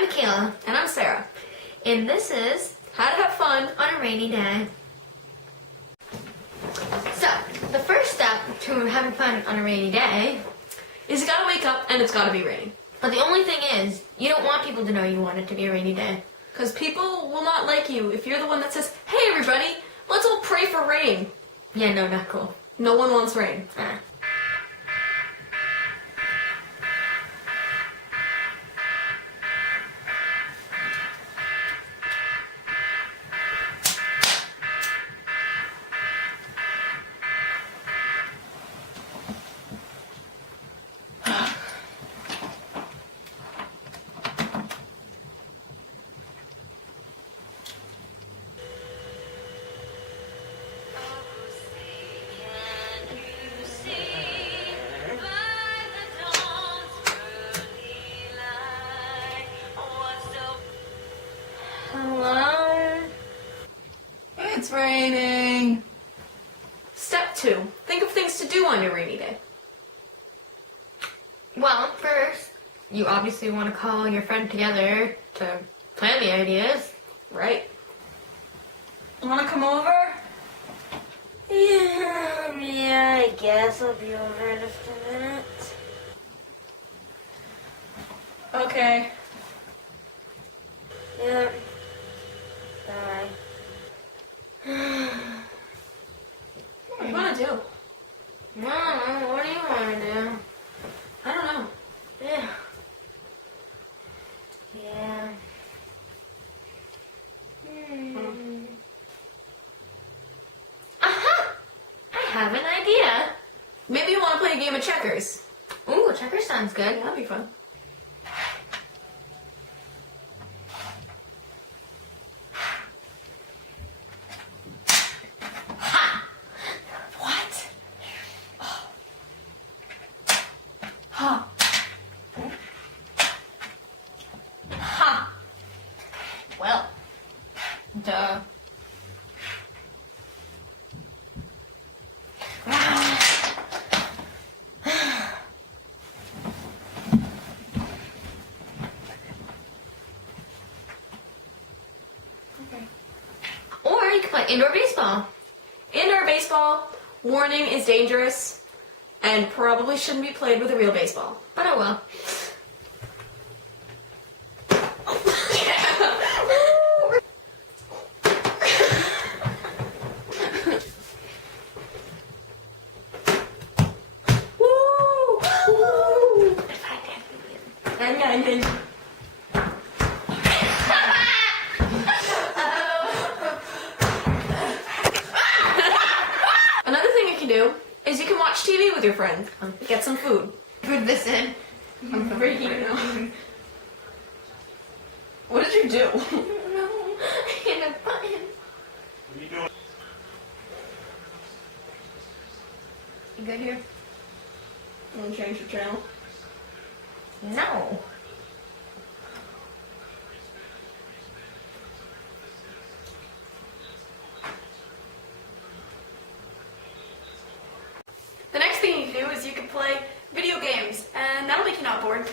I'm Michaela. And I'm Sarah. And this is How to Have Fun On a Rainy Day. So, the first step to having fun on a rainy day, is you gotta wake up and it's gotta be raining. but the only thing is, you don't want people to know you want it to be a rainy day. Because people will not like you if you're the one that says, hey everybody, let's all pray for rain. Yeah, no, not cool. No one wants rain. Hello? It's raining. Step 2. Think of things to do on your rainy day. Well, first, you obviously want to call your friend together to plan the ideas. Right? Wanna come over? Yeah, I guess I'll be over in a few minutes. Okay. Yeah. Bye. What do you wanna do? Mom, what do you want to do? I don't know. Yeah. Yeah. Aha! I have an idea. Maybe you wanna play a game of checkers. Ooh, checker sounds good. That'd be fun. Ha! What? Ha. Ha! Well, duh. Okay. Or you can play indoor baseball. Indoor baseball, warning, is dangerous and probably shouldn't be played with a real baseball. But oh well. Woo! Woo! And another thing you can do is you can watch TV with your friends. Get some food. Put this in. I'm freaking out. What did you do? No, hit a button. You good here? You want to change the channel? No. The next thing you can do is you can play video games, and that'll make you not bored.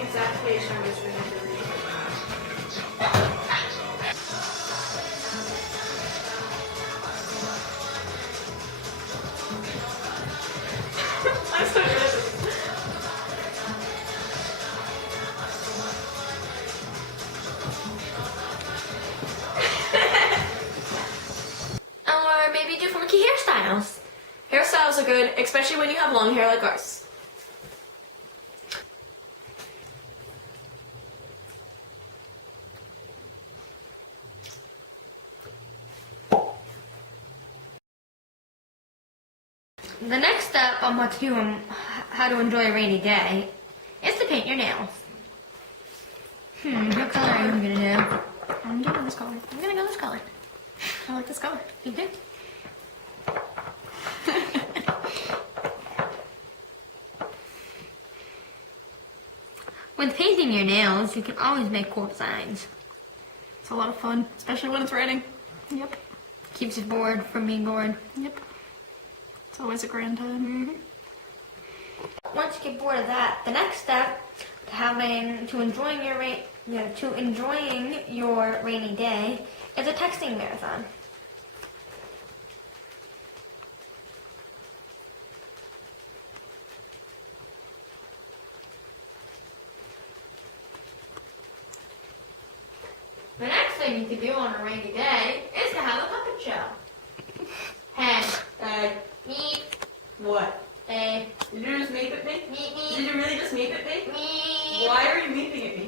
Exactly, I'm so good at this. Or maybe do funky hairstyles. Hairstyles are good, especially when you have long hair like ours. The next step on what to do and how to enjoy a rainy day is to paint your nails. What color are you gonna do? I'm doing this color. I'm gonna go this color. I like this color. You do? With painting your nails, you can always make cool designs. It's a lot of fun, especially when it's raining. Yep. Keeps you bored from being bored. Yep. It's always a grand time. Once you get bored of that, the next step to enjoying your rainy day is a texting marathon. The next thing you can do on a rainy day is to have a puppet show. Hey, meep, What? hey, Did you just meep at me? meep, Did you really just meep at me? meep, Why are you meeping at me?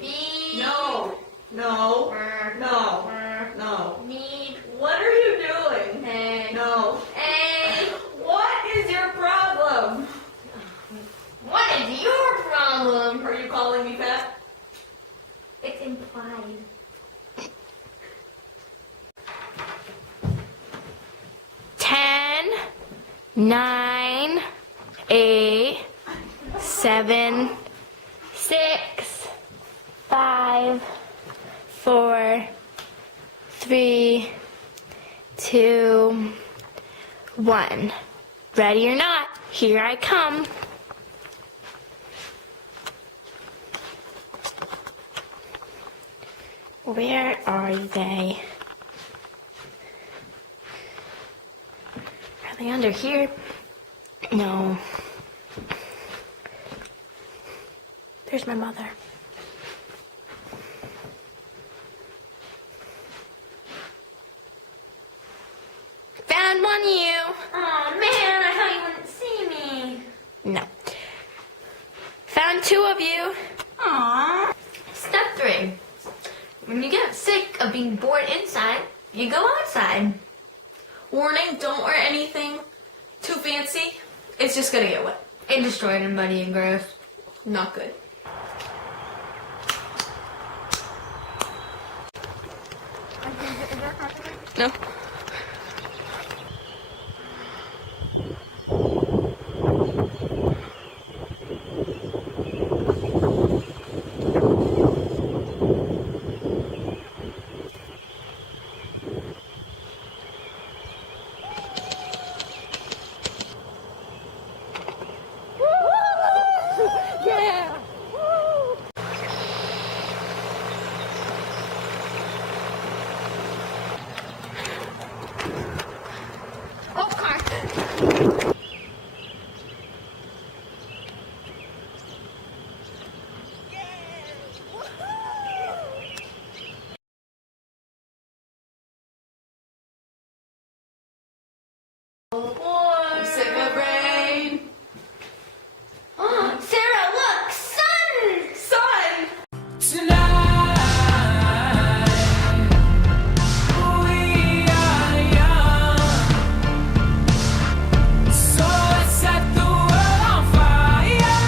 meep, No. No. No. No. meep, What are you doing? hey, No. hey. What is your problem? What is your problem? Are you calling me fat? It's implied. 10, 9, 8, 7, 6, 5, 4, 3, 2, 1. Ready or not, here I come. Where are they? Are they under here? No. There's my mother. Found one of you. Oh man, I thought you wouldn't see me. No. Found 2 of you. Aww. Step 3. When you get sick of being bored inside, you go outside. Warning, don't wear anything too fancy. It's just gonna get wet. And destroyed and muddy and gross. Not good. No. Yeah! Oh, car. I'm sick of rain. Sarah, look! Sun! Sun! Tonight, we are young, so let's set the world on fire.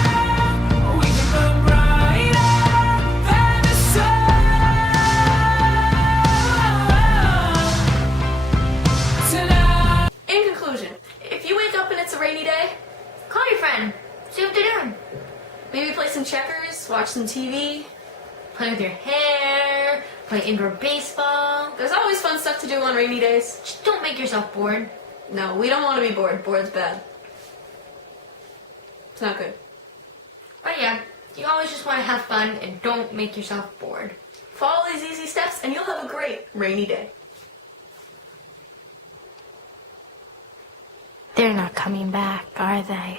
We can burn brighter than the sun. Tonight. In conclusion, if you wake up and it's a rainy day, Call your friend. See what they're doing. maybe play some checkers, watch some TV. Play with your hair. Play indoor baseball. There's always fun stuff to do on rainy days. Just don't make yourself bored. No, we don't want to be bored. Bored's bad. It's not good. But yeah, you always just want to have fun and don't make yourself bored. Follow these easy steps and you'll have a great rainy day. They're not coming back, are they?